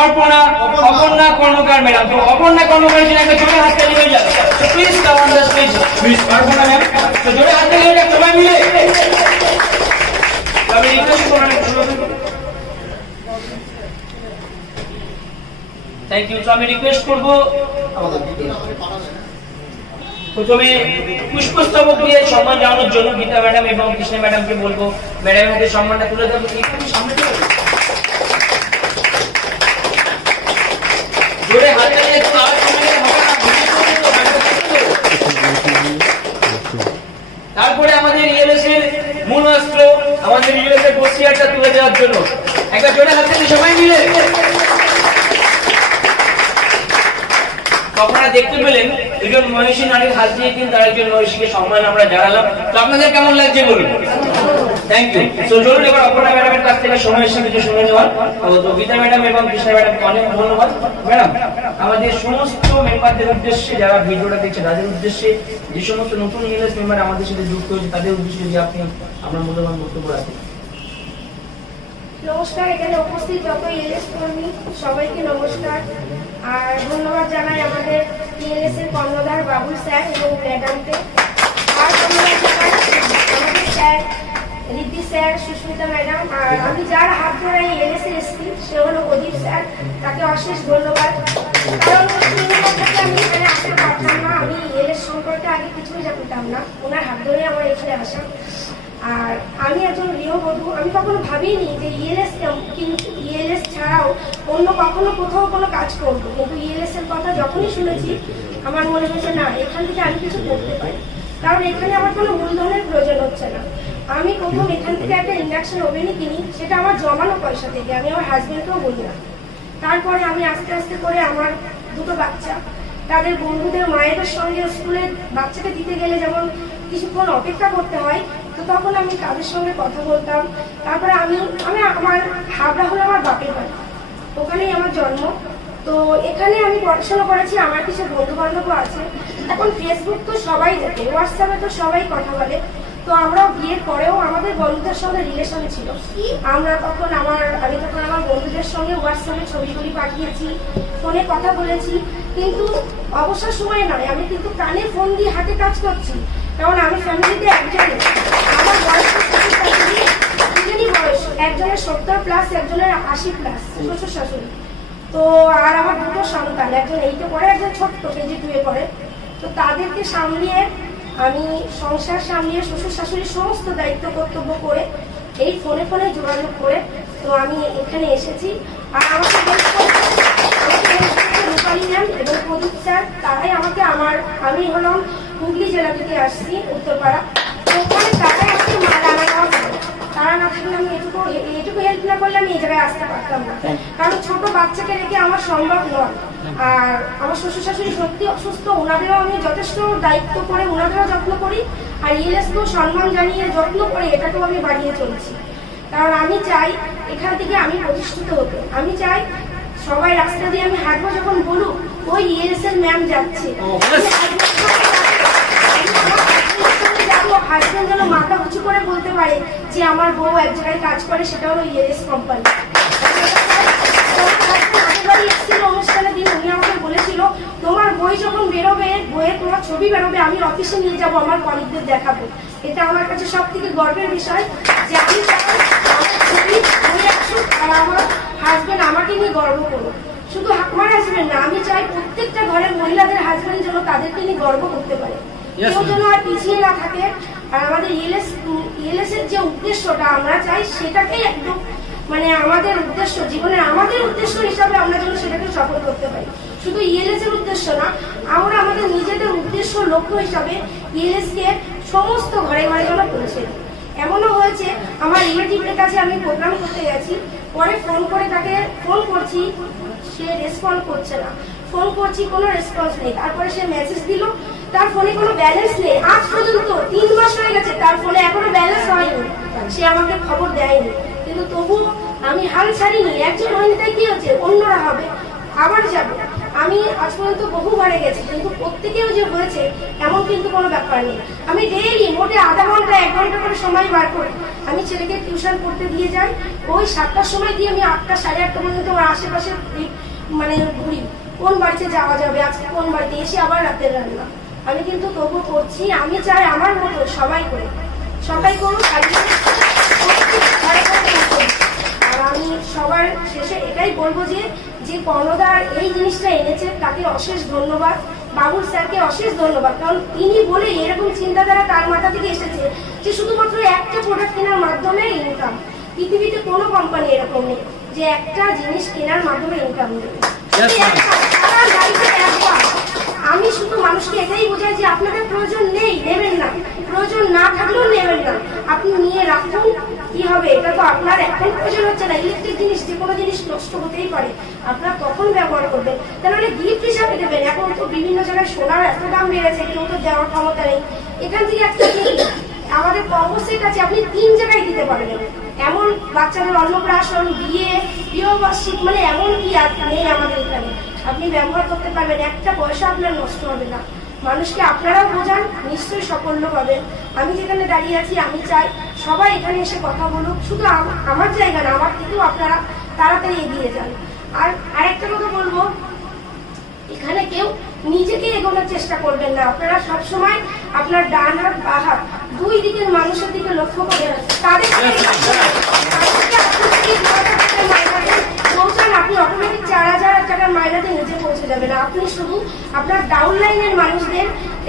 অর্পণা অপর্ণা কর্মকার madam. তো অপর্ণা কর্মকার জন্য একটা জোরে হাত তালি হয়ে যাবে। Please come on the stage please ma'am. তো জোরে হাত তালি হয়ে সবাই মিলে। তো আমি রিকোয়েস্ট থ্যাংক ইউ তো আমি রিকোয়েস্ট করব, প্রথমে পুষ্পস্তবক দিয়ে সম্মান জানানোর জন্য গীতা ম্যাডাম এবং কৃষ্ণ ম্যাডামকে বলব। ম্যাডামের সম্মানটা তুলে দেবো সামনে ইএলএস তুলে দেওয়ার জন্য। একবার জোরে হাত সবাই মিলে। আপনারা দেখতে পেলেন দুজন মনীষী নারীর হাত দিয়ে কিন্তু তার একজন মনীষীকে সম্মান আমরা জানালাম। তো আপনাদের কেমন লাগছে বলুন? থ্যাংক ইউ তো চলুন এবার অপর্ণা ম্যাডামের কাছ থেকে সময় এসে কিছু শুনে নেওয়ার। তো- গীতা ম্যাডাম এবং কৃষ্ণা ম্যাডামকে অনেক ধন্যবাদ। ম্যাডাম, আমাদের সমস্ত মেম্বারদের উদ্দেশ্যে যারা ভিডিওটা দেখছে তাদের উদ্দেশ্যে যে সমস্ত নতুন ইংলিশ মেম্বার আমাদের সাথে যুক্ত হয়েছে, তাদের উদ্দেশ্যে যে আপনি আপনার মূল্যবান বক্তব্য রাখেন নমস্কার, এখানে উপস্থিত যত ইএলএস কর্মী, সবাইকে নমস্কার। আর ধন্যবাদ জানাই আমাদের ইএলএস এর কর্ণধার বাবুল স্যার এবং ম্যাডামকে। আর ধন্যবাদ জানাই আমাদের sir Riddhi sir, Susmita madam. আর আমি যার হাত ধরে ইএলএস এ এসেছি, সে হলো প্রদীপ স্যার। তাকে অশেষ ধন্যবাদ। আমি না। আমি ইএলএস সম্পর্কে আগে কিছুই জানতাম না। ওনার হাত ধরে আমার এখানে আসা। আর আমি একজন গৃহবধূ আমি কখনো ভাবিনি যে ইএলএস কিন্তু ইএলএস ছাড়াও অন্য কখনো কোথাও কোনো কাজ করব। কিন্তু ইএলএস এর কথা যখনই শুনেছি, আমার মনে হয়েছে, না, এখান থেকে আমি কিছু করতে পারি। কারণ এখানে আমার কোনো মূলধনের প্রয়োজন হচ্ছে না। আমি প্রথম এখান থেকে একটা ইন্ডাকশন ওভেনই কিনি, সেটা আমার জমানো পয়সা থেকে, আমি আমার হাজবেন্ডকেও বলি না। তারপরে আমি আস্তে আস্তে করে আমার দুটো বাচ্চা, তাদের বন্ধুদের মায়েদের সঙ্গে স্কুলে বাচ্চাকে দিতে গেলে যেমন কিছুক্ষণ অপেক্ষা করতে হয় তো তখন আমি তাদের সঙ্গে কথা বলতাম। তারপরে আমি আমি, আমার হাবড়া হলো আমার বাপের বাড়ি। ওখানেই আমার জন্ম। তো এখানে আমি পড়াশোনা করেছি, আমার কিছু বন্ধু বান্ধবও আছে। এখন ফেসবুক তো সবাই দেখে হোয়াটসঅ্যাপে তো সবাই কথা বলে। তো আমরা বিয়ের পরেও আমাদের বন্ধুদের সঙ্গে রিলেশন ছিল। আমরা তখন আমার, আমি তখন আমার বন্ধুদের সঙ্গে হোয়াটসঅ্যাপে ছবিগুলি পাঠিয়েছি, ফোনে কথা বলেছি। কিন্তু অবসর সময় নয়, আমি কিন্তু কানে ফোন দিয়ে হাতে কাজ করছি। কারণ আমি ফ্যামিলিতে বয়স একজনের সত্তর প্লাস একজনের আশি প্লাস শ্বশুর শাশুড়ি তো আর আমার দুটো সন্তান, একজন এইটে পড়ে, একজন ছোট্ট, কেজি টুয়ে পড়ে। তো তাদেরকে সামলিয়ে আমি সংসার সামলিয়ে শ্বশুর শাশুড়ির সমস্ত দায়িত্ব কর্তব্য করে এই ফোনে ফোনে যোগাযোগ করে তো আমি এখানে এসেছি। আর আমাকে রূপালী স্যার, তারাই আমাকে আমার, আমি হলাম হুগলি জেলা থেকে আসছি, উত্তরপাড়া। তারা না থাকলে আমি এটুকু এটুকু হেল্প না করলে আমি এই জায়গায় আসতে পারতাম না। কারণ ছোট বাচ্চাকে রেখে আমার সম্ভব নয়। আর আমার শ্বশুর শাশুড়ি সত্যি অসুস্থ ওনাদেরও আমি যথেষ্ট দায়িত্ব করে ওনাদেরও যত্ন করি আর ইএলএসকেও সম্মান জানিয়ে যত্ন করে এটাকেও আমি বাড়িয়ে চলছি। কারণ আমি চাই এখান থেকে আমি প্রতিষ্ঠিত হতে। আমি চাই সবাই রাস্তা দিয়ে আমি হাঁটবো যখন বলুক ওই ইএলএস এর ম্যাম যাচ্ছে হাজবেন্ড যেন মাথা উঁচু করে বলতে পারে যে আমার বউ এক জায়গায় কাজ করে, সেটা হলো ইএলএস কোম্পানি অনুষ্ঠানের দিন, উনি আমাকে বলেছিল, তোমার বই যখন বেরোবে, বইয়ে তোমার ছবি বেরোবে, আমি অফিসে নিয়ে যাব, আমার কলিগদের দেখাবো। এটা আমার কাছে সব থেকে গর্বের বিষয় যে আমি ছবি বই আর আমার হাজবেন্ড আমাকে নিয়ে গর্ব করুক। শুধু আমার হাজবেন্ড না, আমি চাই প্রত্যেকটা ঘরের মহিলাদের হাজবেন্ড যেন তাদেরকে নিয়ে গর্ব করতে পারে। কেউ যেন আর পিছিয়ে না থাকে। আর আমাদের ইএলএস ইএলএস এর যে উদ্দেশ্যটা আমরা চাই, সেটাকেই একদম মানে আমাদের উদ্দেশ্য জীবনের আমাদের উদ্দেশ্য হিসাবে আমরা যেন সেটাকে সফল করতে পারি। শুধু ইএলএস এর উদ্দেশ্য না, আমরা আমাদের নিজেদের উদ্দেশ্য, লক্ষ্য হিসাবে ইএলএস কে সমস্ত ঘরে ঘরে যেন পৌঁছে এমনও হয়েছে, আমার রিলেটিভের কাছে আমি প্রোগ্রাম করতে গেছি, পরে ফোন করে তাকে ফোন করছি, সে রেসপন্ড করছে না। ফোন করছি, কোনো রেসপন্স নেই। তারপরে সে মেসেজ দিল তার ফোনে কোনো ব্যালেন্স নেই। আজ পর্যন্ত তিন মাস হয়ে গেছে, তার ফোনে এখনও ব্যালেন্স হয়নি। সে আমাকে খবর দেয়নি। কিন্তু তবু আমি হাল ছাড়িনি। একজন হয়নি কি হচ্ছে অন্যরা হবে। আবার যাব। আমি আজ পর্যন্ত বহুবারে গেছি, কিন্তু প্রত্যেকেও যে হয়েছে, এমন কিন্তু কোনো ব্যাপার নেই। আমি ডেইলি মোটে আধা ঘণ্টা, এক ঘণ্টা করে সময় বার করি। আমি ছেলেকে টিউশন পড়তে দিয়ে যাই। ওই সাতটার সময় দিয়ে আমি আটটা, সাড়ে আটটা পর্যন্ত আমার আশেপাশে মানে ঘুরি। কোন বাড়িতে যাওয়া যাবে? আজকে কোন বাড়িতে? এসে আবার রাতের রান্না। আমি কিন্তু তবু করছি আমি চাই আমার মতো সবাই করে সবাই করুক। আর আমি সবার শেষে এটাই বলব যে যে কর্ণধার এই জিনিসটা এনেছে তাকে অশেষ ধন্যবাদ। বাবুল স্যারকে অশেষ ধন্যবাদ কারণ তিনি বলে এরকম চিন্তাধারা তার মাথা থেকে এসেছে যে শুধুমাত্র একটা প্রোডাক্ট কেনার মাধ্যমে ইনকাম পৃথিবীতে কোনো কোম্পানি এরকম নেই যে একটা জিনিস কেনার মাধ্যমে ইনকাম দেবে আমি শুধু মানুষকে এটাই বোঝাই যে আপনাদের প্রয়োজন নেই, নেবেন না। প্রয়োজন না থাকলেও নেবেন না। আপনি নিয়ে রাখুন, কি হবে? এটা তো আপনার এখন প্রয়োজন হচ্ছে না। ইলেকট্রিক জিনিস, যে কোনো জিনিস নষ্ট হতেই পারে। আপনার কখন ব্যবহার করবেন? তাহলে গিফট হিসাবে দেবেন এখন তো বিভিন্ন জায়গায় সোনার এত দাম বেড়েছে, কেউ তো দেওয়ার ক্ষমতা নেই। এখান থেকে একটা আমাদের কর্মসেট আছে আপনি তিন জায়গায় দিতে পারবেন। এমন বাচ্চাদের অন্নপ্রাশন, বিয়ে বিবাহবার্ষিক মানে এমন কি আর নেই আমাদের এখানে। আপনি ব্যবহার করতে পারবেন, একটা পয়সা আপনার নষ্ট হবে না। মানুষকে আপনারাও বোঝান, নিশ্চয়ই সাফল্য পাবেন। আমি যেখানে দাঁড়িয়ে আছি, আমি চাই সবাই এখানে এসে কথা বলুক। শুধু আমার জায়গা না, আমার থেকেও আপনারা তাড়াতাড়ি এগিয়ে যান। আর আরেকটা কথা বলব, এখানে কেউ নিজেকে এগোনোর চেষ্টা করবেন না। আপনারা সব সময় আপনার ডান হাত, বা হাত, দুই দিকের মানুষের দিকে লক্ষ্য করে তাদের নিজে না আপনি শুধু আপনার ডাউন লাইনের মানুষদের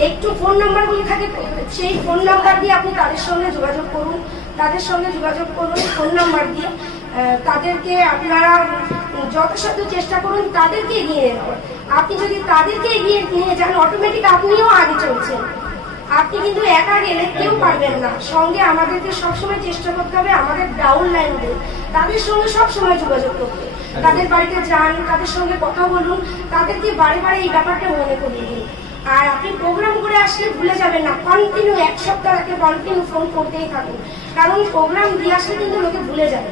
একটু ফোন নাম্বারগুলি থাকে, সেই ফোন নাম্বার দিয়ে আপনি তাদের সঙ্গে যোগাযোগ করুন। তাদের সঙ্গে যোগাযোগ করুন ফোন নাম্বার দিয়ে। তাদেরকে আপনারা যথাসাধ্য চেষ্টা করুন, তাদেরকে এগিয়ে নেওয়ার আপনি যদি তাদেরকে এগিয়ে নিয়ে যান অটোমেটিক আপনিও আগে চলছেন। আপনি কিন্তু একা গেলে কেউ পারবেন না। সঙ্গে আমাদেরকে সবসময় চেষ্টা করতে হবে আমাদের ডাউন লাইনদের তাদের সঙ্গে সবসময় যোগাযোগ করতে। তাদের বাড়িতে যান তাদের সঙ্গে কথা বলুন তাদেরকে বারে বারে এই ব্যাপারটা মনে করিয়ে দিন। আর আপনি প্রোগ্রাম করে আসলে ভুলে যাবেন না। কন্টিনিউ এক সপ্তাহ আগে কন্টিনিউ ফোন করতেই থাকুন। কারণ প্রোগ্রাম দিয়ে আসলে কিন্তু লোকে ভুলে যাবে।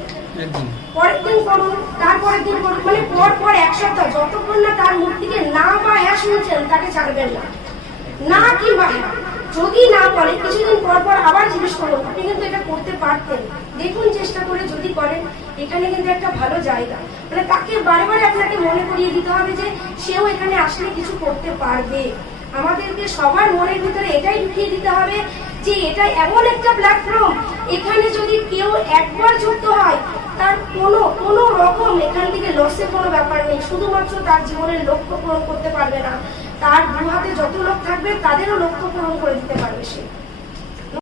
পরের দিন করুন তারপরের দিন করুন মানে পর পর এক সপ্তাহ যতক্ষণ না তার মুখ থেকে না বা হ্যাঁ শুনছেন তাকে ছাড়বেন না। না কিংবা হ্যাঁ যদি না বলে কিছুদিন পর পর আবার জিজ্ঞেস করুন আপনি কিন্তু এটা করতে পারতেন। দেখুন চেষ্টা করে যদি করেন, এখানে কিন্তু একটা ভালো জায়গা। মানে তাকে বারে বারে আপনাকে মনে করিয়ে দিতে হবে যে সেও এখানে আসলে কিছু করতে পারবে। আমাদেরকে সবার মনের ভিতরে এটাই ঢুকিয়ে দিতে হবে যে এটা এমন একটা প্ল্যাটফর্ম এখানে যদি কেউ একবার যুক্ত হয়, তার কোনো কোনো রকম এখান থেকে লসের কোনো ব্যাপার নেই। শুধুমাত্র তার জীবনের লক্ষ্য পূরণ করতে পারবে না। তার দু হাতে যত লোক থাকবে তাদেরও লক্ষ্য পূরণ করে দিতে পারবে সে।